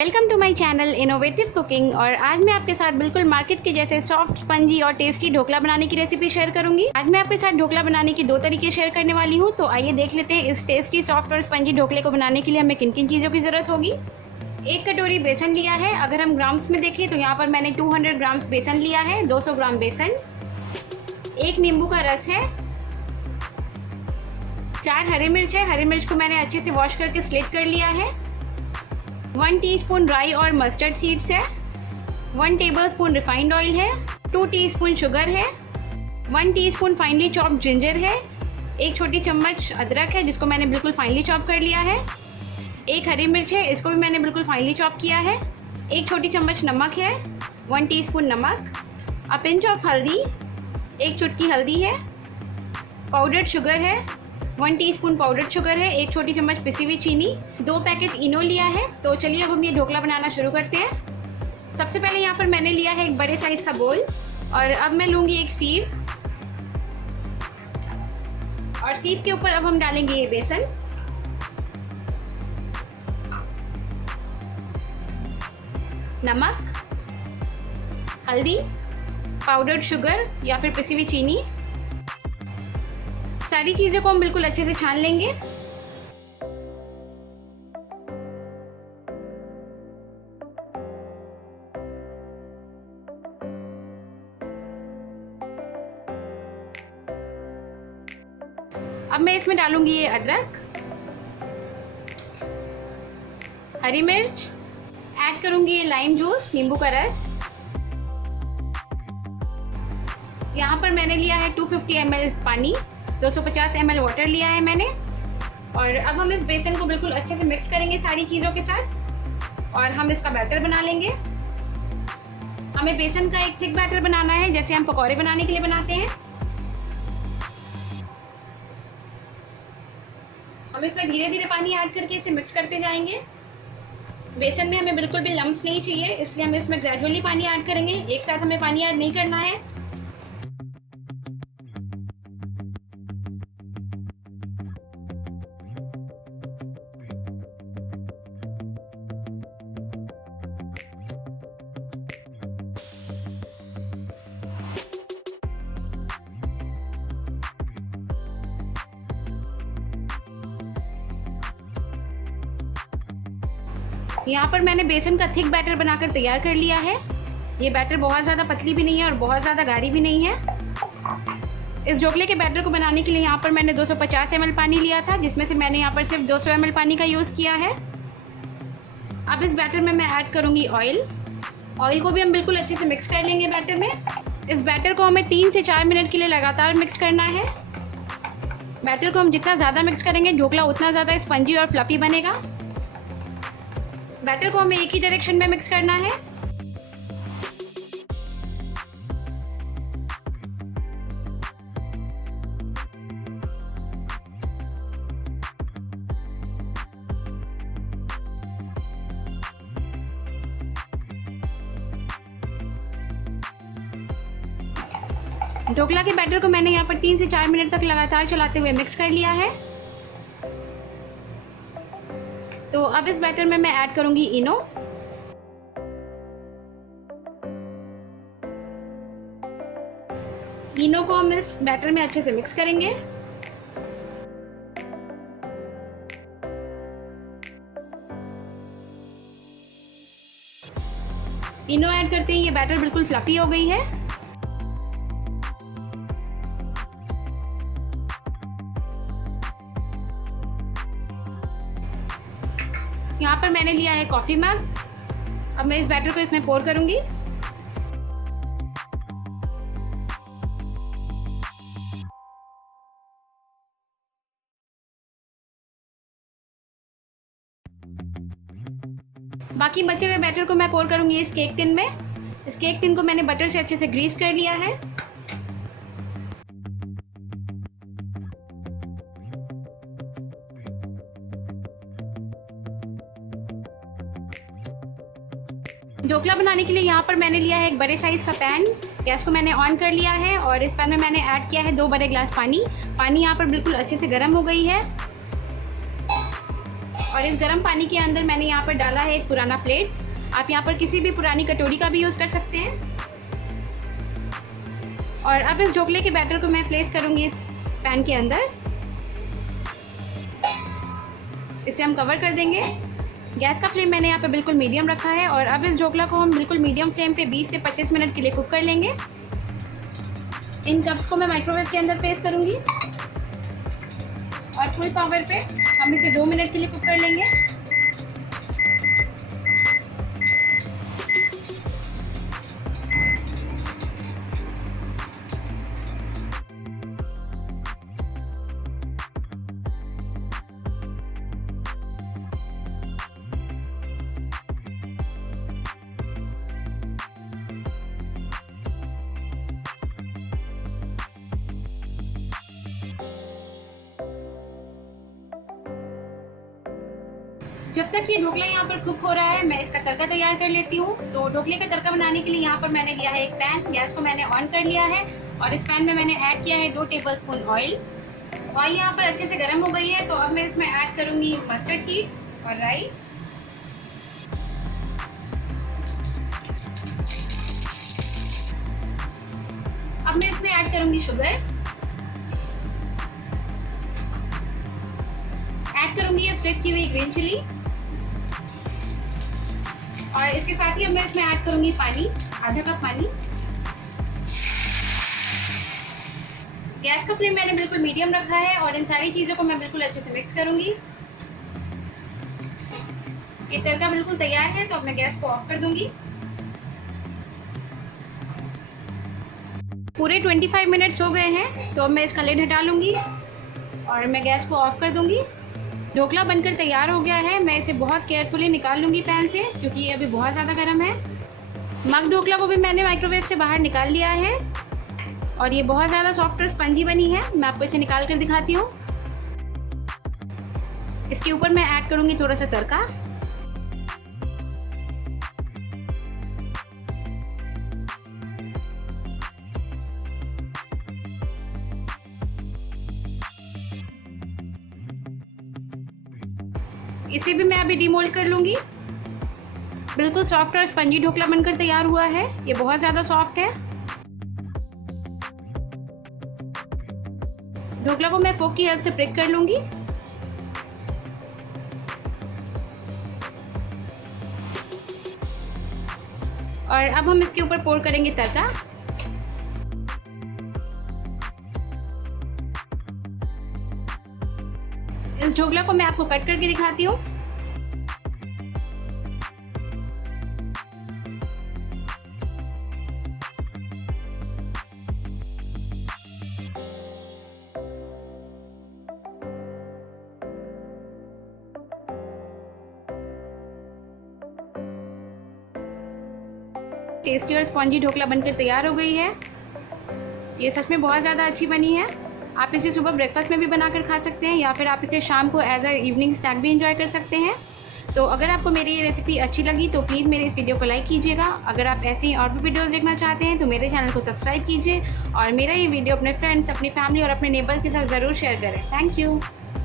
Welcome to my channel innovative cooking. और आज मैं आपके साथ बिल्कुल मार्केट के जैसे सॉफ्ट स्पंजी और टेस्टी ढोकला बनाने की रेसिपी शेयर करूंगी। आज मैं आपके साथ ढोकला बनाने की 2 तरीके शेयर करने वाली हूं। तो आइए देख लेते हैं इस टेस्टी सॉफ्ट और स्पंजी ढोकले को बनाने के लिए हमें किन किन चीज़ों की ज़रूरत होगी। 1 कटोरी बेसन लिया है। अगर हम ग्राम्स में देखें तो यहाँ पर मैंने 200 ग्राम्स बेसन लिया है। 200 ग्राम बेसन। 1 नींबू का रस है। 4 हरी मिर्च है। हरी मिर्च को मैंने अच्छे से वॉश करके स्लिट कर लिया है। 1 टीस्पून राई और मस्टर्ड सीड्स है। 1 टेबलस्पून रिफाइंड ऑयल है। 2 टीस्पून शुगर है। 1 टीस्पून फाइनली चॉप्ड जिंजर है। 1 छोटी चम्मच अदरक है जिसको मैंने बिल्कुल फाइनली चॉप कर लिया है। 1 हरी मिर्च है, इसको भी मैंने बिल्कुल फाइनली चॉप किया है। 1 छोटी चम्मच नमक है। 1 टीस्पून नमक। अ पिंच ऑफ हल्दी, 1 चुटकी हल्दी है। पाउडर्ड शुगर है, 1 टीस्पून पाउडर्ड शुगर है। 1 छोटी चम्मच पिसी हुई चीनी। 2 पैकेट इनो लिया है। तो चलिए अब हम ये ढोकला बनाना शुरू करते हैं। सबसे पहले यहाँ पर मैंने लिया है एक बड़े साइज़ का बोल और अब मैं लूँगी एक सीव और सीव के ऊपर अब हम डालेंगे ये बेसन। नमक, हल्दी, पाउडर्ड शुगर या फिर पिसी हुई चीनी, सारी चीज़ों को हम बिल्कुल अच्छे से छान लेंगे। अब मैं इसमें डालूंगी ये अदरक, हरी मिर्च, ऐड करूंगी ये लाइम जूस, नींबू का रस। यहाँ पर मैंने लिया है 250 ml पानी, 250 ml वाटर लिया है मैंने। और अब हम इस बेसन को बिल्कुल अच्छे से मिक्स करेंगे सारी चीज़ों के साथ और हम इसका बैटर बना लेंगे। हमें बेसन का एक थिक बैटर बनाना है जैसे हम पकौड़े बनाने के लिए बनाते हैं। हम इसमें धीरे धीरे पानी ऐड करके इसे मिक्स करते जाएंगे। बेसन में हमें बिल्कुल भी लम्प्स नहीं चाहिए, इसलिए हम इसमें ग्रेजुअली पानी ऐड करेंगे। एक साथ हमें पानी ऐड नहीं करना है। यहाँ पर मैंने बेसन का थिक बैटर बनाकर तैयार कर लिया है। ये बैटर बहुत ज़्यादा पतली भी नहीं है और बहुत ज़्यादा गाढ़ी भी नहीं है। इस ढोकले के बैटर को बनाने के लिए यहाँ पर मैंने 250 ml पानी लिया था, जिसमें से मैंने यहाँ पर सिर्फ 200 ml पानी का यूज़ किया है। अब इस बैटर में मैं ऐड करूँगी ऑयल। ऑयल को भी हम बिल्कुल अच्छे से मिक्स कर लेंगे बैटर में। इस बैटर को हमें 3 से 4 मिनट के लिए लगातार मिक्स करना है। बैटर को हम जितना ज़्यादा मिक्स करेंगे ढोकला उतना ज़्यादा स्पंजी और फ्लफी बनेगा। बैटर को हमें एक ही डायरेक्शन में मिक्स करना है। ढोकला के बैटर को मैंने यहाँ पर 3 से 4 मिनट तक लगातार चलाते हुए मिक्स कर लिया है। तो अब इस बैटर में मैं ऐड करूंगी इनो। इनो को हम इस बैटर में अच्छे से मिक्स करेंगे। इनो ऐड करते ही ये बैटर बिल्कुल फ्लफी हो गई है। यहाँ पर मैंने लिया है कॉफ़ी मग। अब मैं इस बैटर को इसमें पोर करूंगी। बाकी बचे हुए बैटर को मैं पोर करूंगी इस केक टिन में। इस केक टिन को मैंने बटर से अच्छे से ग्रीस कर लिया है। ढोकला बनाने के लिए यहाँ पर मैंने लिया है एक बड़े साइज़ का पैन। गैस को मैंने ऑन कर लिया है और इस पैन में मैंने ऐड किया है 2 बड़े गिलास पानी। पानी यहाँ पर बिल्कुल अच्छे से गर्म हो गई है। और इस गर्म पानी के अंदर मैंने यहाँ पर डाला है एक पुराना प्लेट। आप यहाँ पर किसी भी पुरानी कटोरी का भी यूज़ कर सकते हैं। और अब इस ढोकले के बैटर को मैं प्लेस करूँगी इस पैन के अंदर। इसे हम कवर कर देंगे। गैस का फ्लेम मैंने यहाँ पे बिल्कुल मीडियम रखा है और अब इस ढोकला को हम बिल्कुल मीडियम फ्लेम पे 20 से 25 मिनट के लिए कुक कर लेंगे। इन कप्स को मैं माइक्रोवेव के अंदर प्लेस करूँगी और फुल पावर पे हम इसे 2 मिनट के लिए कुक कर लेंगे। जब तक ये ढोकला यहाँ पर कुक हो रहा है मैं इसका तड़का तैयार कर लेती हूँ। तो ढोकले का तड़का बनाने के लिए यहाँ पर मैंने लिया है एक पैन। गैस को मैंने ऑन कर लिया है और इस पैन में मैंने ऐड किया है 2 टेबलस्पून ऑयल। ऑयल यहाँ पर अच्छे से गर्म हो गई है तो अब मैं इसमें ऐड करूँगी मस्टर्ड सीड्स और राई। अब मैं इसमें ऐड करूँगी शुगर, ऐड करूँगी ये स्प्लिट की हुई ग्रीन चिली और इसके साथ ही अब मैं इसमें ऐड करूंगी पानी, आधा कप पानी। गैस का फ्लेम मैंने बिल्कुल मीडियम रखा है और इन सारी चीज़ों को मैं बिल्कुल अच्छे से मिक्स करूंगी। ये तड़का बिल्कुल तैयार है तो अब मैं गैस को ऑफ कर दूंगी। पूरे 25 मिनट्स हो गए हैं तो अब मैं इसका लिड हटा लूंगी और मैं गैस को ऑफ कर दूंगी। ढोकला बनकर तैयार हो गया है। मैं इसे बहुत केयरफुली निकाल लूँगी पैन से क्योंकि ये अभी बहुत ज़्यादा गर्म है। मग ढोकला को भी मैंने माइक्रोवेव से बाहर निकाल लिया है और ये बहुत ज़्यादा सॉफ्ट और स्पंजी बनी है। मैं आपको इसे निकाल कर दिखाती हूँ। इसके ऊपर मैं ऐड करूँगी थोड़ा सा तड़का। इसे भी मैं अभी डीमोल्ड कर लूँगी। बिल्कुल सॉफ्ट और स्पंजी ढोकला बनकर तैयार हुआ है। ये बहुत ज़्यादा सॉफ्ट है। ढोकला को मैं फोक की हेल्प से प्रिक कर लूँगी। और अब हम इसके ऊपर पोर करेंगे तड़का। इस ढोकला को मैं आपको कट करके दिखाती हूँ। टेस्टी और स्पॉन्जी ढोकला बनकर तैयार हो गई है। ये सच में बहुत ज़्यादा अच्छी बनी है। आप इसे सुबह ब्रेकफास्ट में भी बनाकर खा सकते हैं या फिर आप इसे शाम को एज अ इवनिंग स्नैक भी एंजॉय कर सकते हैं। तो अगर आपको मेरी ये रेसिपी अच्छी लगी तो प्लीज़ मेरे इस वीडियो को लाइक कीजिएगा। अगर आप ऐसी और भी वीडियोस देखना चाहते हैं तो मेरे चैनल को सब्सक्राइब कीजिए और मेरा ये वीडियो अपने फ्रेंड्स, अपनी फैमिली और अपने नेबर्स के साथ ज़रूर शेयर करें। Thank you.